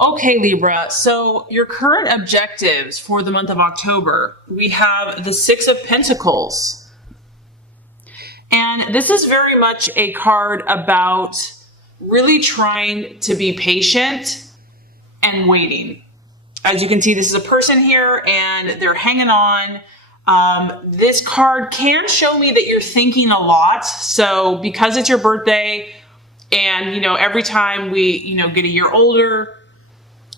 Okay, Libra. So your current objectives for the month of October, we have the Six of Pentacles. And this is very much a card about really trying to be patient and waiting. As you can see, this is a person here and they're hanging on. This card can show me that you're thinking a lot. So because it's your birthday and, every time we, get a year older,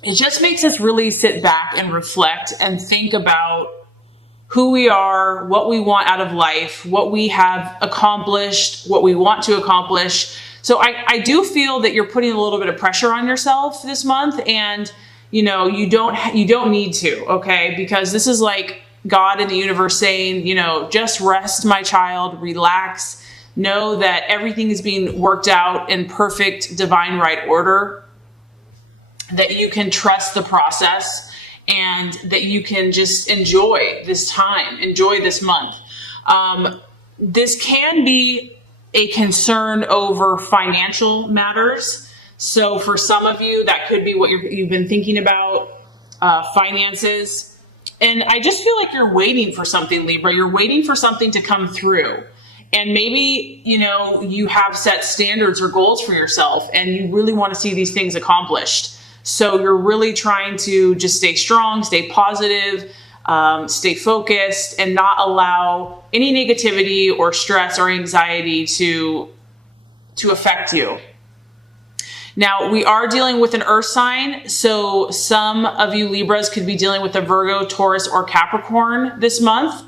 it just makes us really sit back and reflect and think about who we are, what we want out of life, what we have accomplished, what we want to accomplish. So I do feel that you're putting a little bit of pressure on yourself this month, and you don't need to, okay? Because this is like God in the universe saying, just rest, my child, relax, know that everything is being worked out in perfect divine right order, that you can trust the process, and that you can just enjoy this time, enjoy this month. This can be a concern over financial matters. So for some of you, that could be what you've been thinking about, finances. And I just feel like you're waiting for something, Libra. You're waiting for something to come through. And maybe, you have set standards or goals for yourself and you really want to see these things accomplished. So you're really trying to just stay strong, stay positive, stay focused, and not allow any negativity or stress or anxiety to affect you. Now, we are dealing with an earth sign, so some of you Libras could be dealing with a Virgo, Taurus, or Capricorn this month.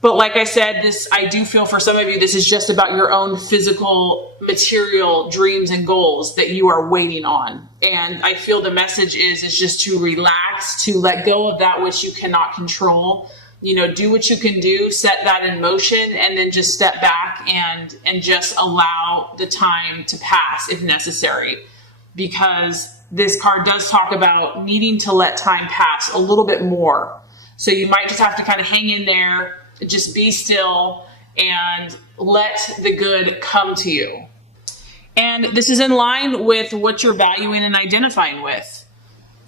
But like I said, I do feel for some of you, this is just about your own physical, material dreams and goals that you are waiting on. And I feel the message is just to relax, to let go of that which you cannot control. Do what you can do, set that in motion, and then just step back and just allow the time to pass if necessary. Because this card does talk about needing to let time pass a little bit more. So you might just have to kind of hang in there, just be still, and let the good come to you. And this is in line with what you're valuing and identifying with.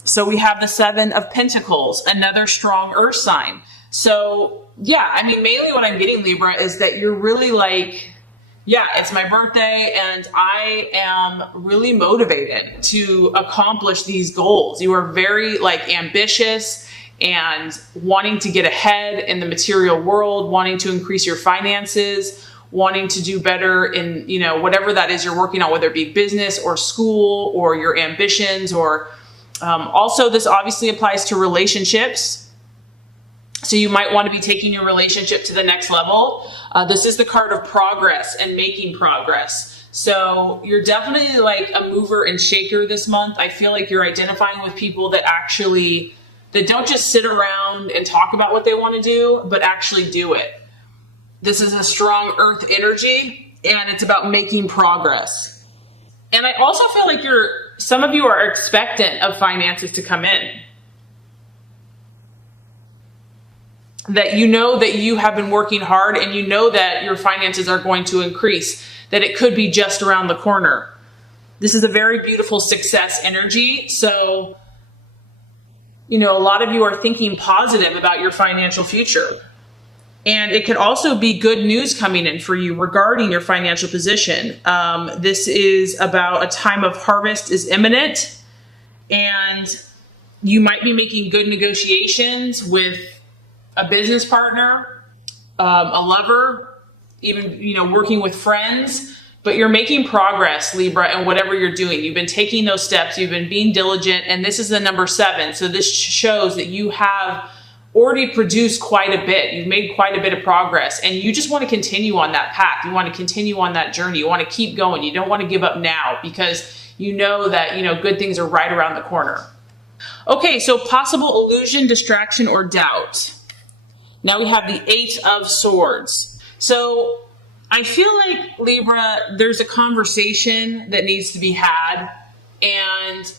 So we have the Seven of Pentacles, another strong earth sign. So yeah, mainly what I'm getting, Libra, is that you're really like, yeah, it's my birthday and I am really motivated to accomplish these goals. You are very ambitious and wanting to get ahead in the material world, wanting to increase your finances, wanting to do better in, whatever that is you're working on, whether it be business or school or your ambitions, or also this obviously applies to relationships. So you might want to be taking your relationship to the next level. This is the card of progress and making progress. So you're definitely like a mover and shaker this month. I feel like you're identifying with people that don't just sit around and talk about what they want to do, but actually do it. This is a strong earth energy, and it's about making progress. And I also feel like some of you are expectant of finances to come in. That that you have been working hard, and that your finances are going to increase, that it could be just around the corner. This is a very beautiful success energy. So, a lot of you are thinking positive about your financial future. And it could also be good news coming in for you regarding your financial position. This is about a time of harvest is imminent, and you might be making good negotiations with a business partner, a lover, even, working with friends. But you're making progress, Libra, in whatever you're doing. You've been taking those steps. You've been being diligent. And this is the number 7. So this shows that you have already produced quite a bit. You've made quite a bit of progress. And you just want to continue on that path. You want to continue on that journey. You want to keep going. You don't want to give up now, because you know that, good things are right around the corner. Okay, so possible illusion, distraction, or doubt. Now we have the 8 of Swords. So I feel like, Libra, there's a conversation that needs to be had, and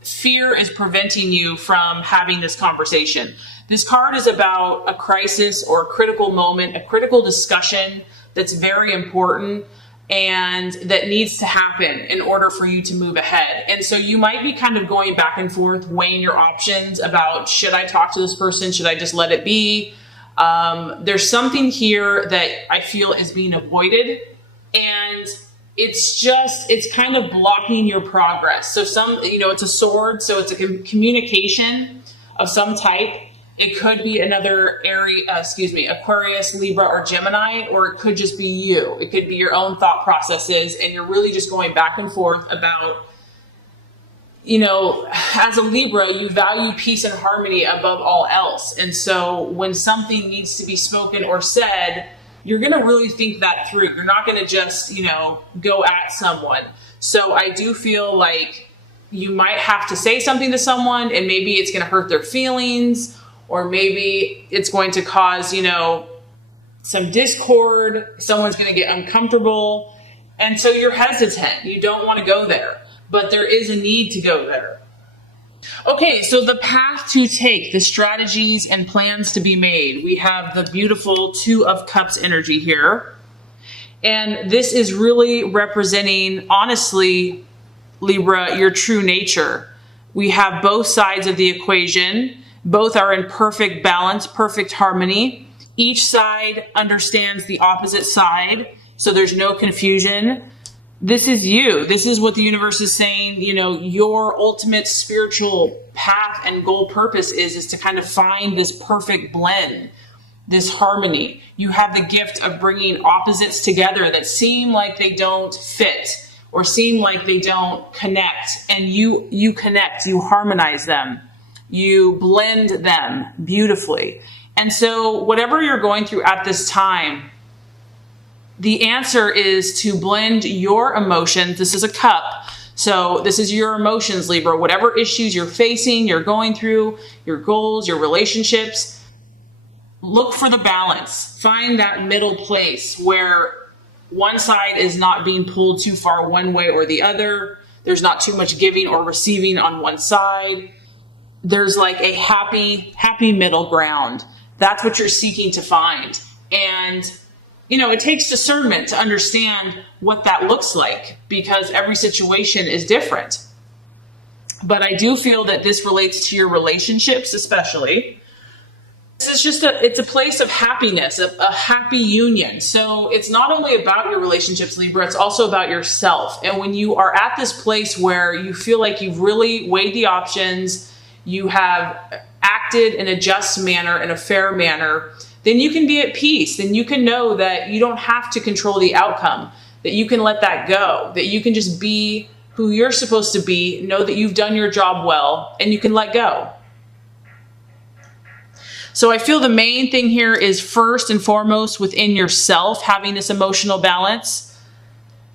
fear is preventing you from having this conversation. This card is about a crisis or a critical moment, a critical discussion that's very important. and that needs to happen in order for you to move ahead. And so you might be kind of going back and forth, weighing your options about, should I talk to this person? Should I just let it be? There's something here that I feel is being avoided, and it's kind of blocking your progress. So it's a sword, so it's a communication of some type. It could be another Aquarius, Libra, or Gemini, or it could just be you. It could be your own thought processes, and you're really just going back and forth about, as a Libra, you value peace and harmony above all else. And so when something needs to be spoken or said, you're going to really think that through. You're not going to just, go at someone. So I do feel like you might have to say something to someone, and maybe it's going to hurt their feelings, or maybe it's going to cause, some discord. Someone's going to get uncomfortable. And so you're hesitant. You don't want to go there, but there is a need to go there. Okay, so the path to take, the strategies and plans to be made. We have the beautiful Two of Cups energy here. And this is really representing, honestly, Libra, your true nature. We have both sides of the equation. Both are in perfect balance, perfect harmony. Each side understands the opposite side, so there's no confusion. This is you. This is what the universe is saying, your ultimate spiritual path and goal purpose is to kind of find this perfect blend, this harmony. You have the gift of bringing opposites together that seem like they don't fit or seem like they don't connect. And you connect, you harmonize them. You blend them beautifully. And so whatever you're going through at this time, the answer is to blend your emotions. This is a cup. So this is your emotions, Libra. Whatever issues you're facing, you're going through, your goals, your relationships, look for the balance. Find that middle place where one side is not being pulled too far one way or the other. There's not too much giving or receiving on one side. There's like a happy middle ground. That's what you're seeking to find. And, it takes discernment to understand what that looks like, because every situation is different. But I do feel that this relates to your relationships, especially. This is it's a place of happiness, a happy union. So it's not only about your relationships, Libra, it's also about yourself. And when you are at this place where you feel like you've really weighed the options, you have acted in a just manner, in a fair manner, then you can be at peace. Then you can know that you don't have to control the outcome, that you can let that go, that you can just be who you're supposed to be, know that you've done your job well, and you can let go. So I feel the main thing here is first and foremost within yourself, having this emotional balance,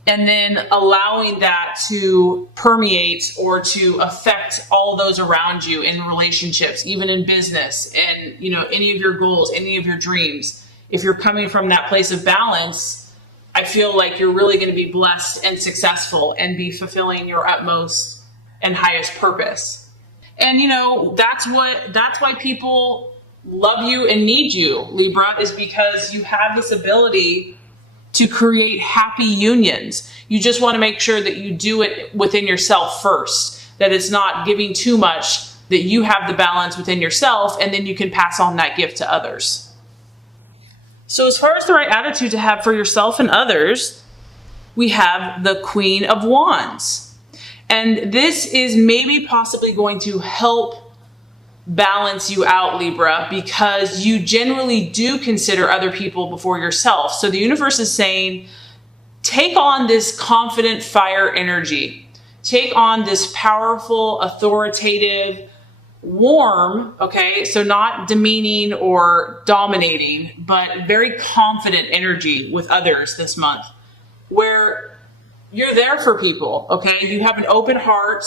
and then allowing that to permeate or to affect all those around you in relationships, even in business, and any of your goals, any of your dreams. If you're coming from that place of balance, I feel like you're really going to be blessed and successful and be fulfilling your utmost and highest purpose. And that's why people love you and need you, Libra, is because you have this ability to create happy unions. You just want to make sure that you do it within yourself first, that it's not giving too much, that you have the balance within yourself, and then you can pass on that gift to others. So as far as the right attitude to have for yourself and others, we have the Queen of Wands. And this is maybe possibly going to help balance you out, Libra, because you generally do consider other people before yourself. So the universe is saying, take on this confident fire energy. Take on this powerful, authoritative, warm, okay? So not demeaning or dominating, but very confident energy with others this month, where you're there for people, okay? You have an open heart,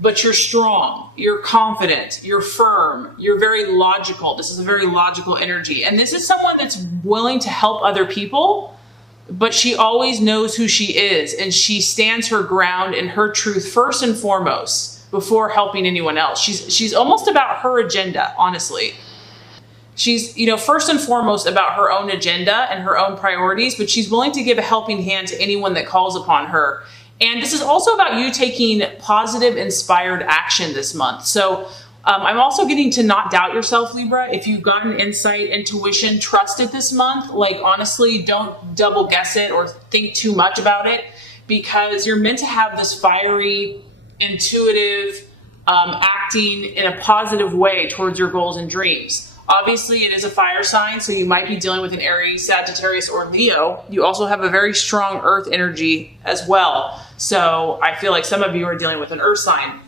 but you're strong, you're confident, you're firm, you're very logical. This is a very logical energy. And this is someone that's willing to help other people, but she always knows who she is, and she stands her ground in her truth first and foremost before helping anyone else. She's almost about her agenda, honestly. She's, first and foremost about her own agenda and her own priorities, but she's willing to give a helping hand to anyone that calls upon her. And this is also about you taking positive, inspired action this month. So I'm also getting to not doubt yourself, Libra. If you've gotten insight, intuition, trust it this month, like honestly, don't double guess it or think too much about it, because you're meant to have this fiery, intuitive, acting in a positive way towards your goals and dreams. Obviously, it is a fire sign, so you might be dealing with an Aries, Sagittarius, or Leo. You also have a very strong earth energy as well. So I feel like some of you are dealing with an earth sign.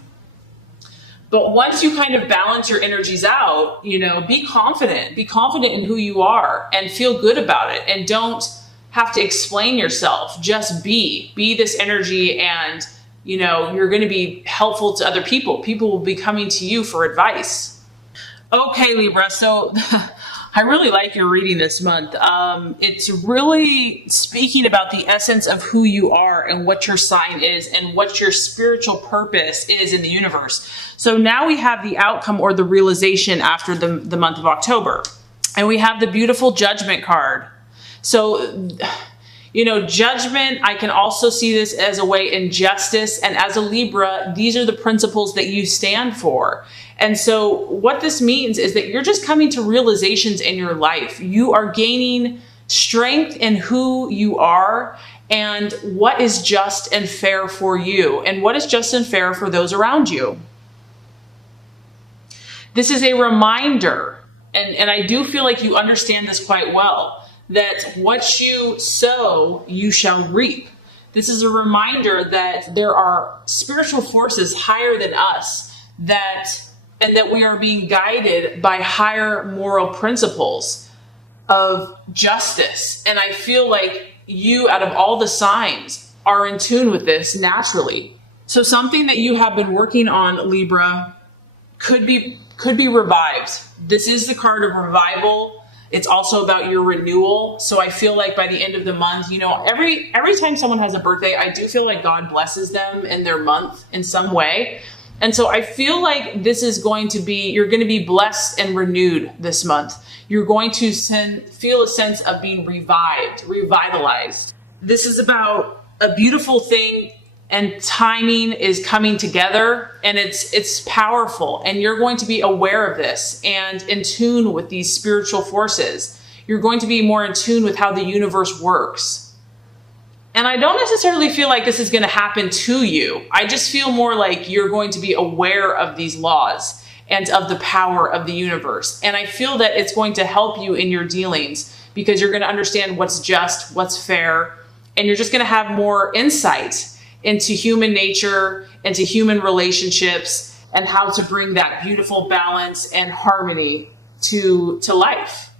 But once you kind of balance your energies out, be confident. Be confident in who you are and feel good about it. And don't have to explain yourself. Just be. Be this energy, and, you're going to be helpful to other people. People will be coming to you for advice. Okay, Libra, so I really like your reading this month. It's really speaking about the essence of who you are and what your sign is and what your spiritual purpose is in the universe. So now we have the outcome or the realization after the month of October. And we have the beautiful Judgment card. So, judgment, I can also see this as a way in justice. And as a Libra, these are the principles that you stand for. And so what this means is that you're just coming to realizations in your life. You are gaining strength in who you are and what is just and fair for you and what is just and fair for those around you. This is a reminder, and I do feel like you understand this quite well, that what you sow, you shall reap. This is a reminder that there are spiritual forces higher than us and that we are being guided by higher moral principles of justice. And I feel like you, out of all the signs, are in tune with this naturally. So something that you have been working on, Libra, could be revived. This is the card of revival. It's also about your renewal. So I feel like by the end of the month, every time someone has a birthday, I do feel like God blesses them in their month in some way. And so I feel like you're going to be blessed and renewed this month. You're going to feel a sense of being revitalized. This is about a beautiful thing, and timing is coming together, and it's powerful. And you're going to be aware of this and in tune with these spiritual forces. You're going to be more in tune with how the universe works. And I don't necessarily feel like this is going to happen to you. I just feel more like you're going to be aware of these laws and of the power of the universe. And I feel that it's going to help you in your dealings because you're going to understand what's just, what's fair, and you're just going to have more insight into human nature, into human relationships, and how to bring that beautiful balance and harmony to life.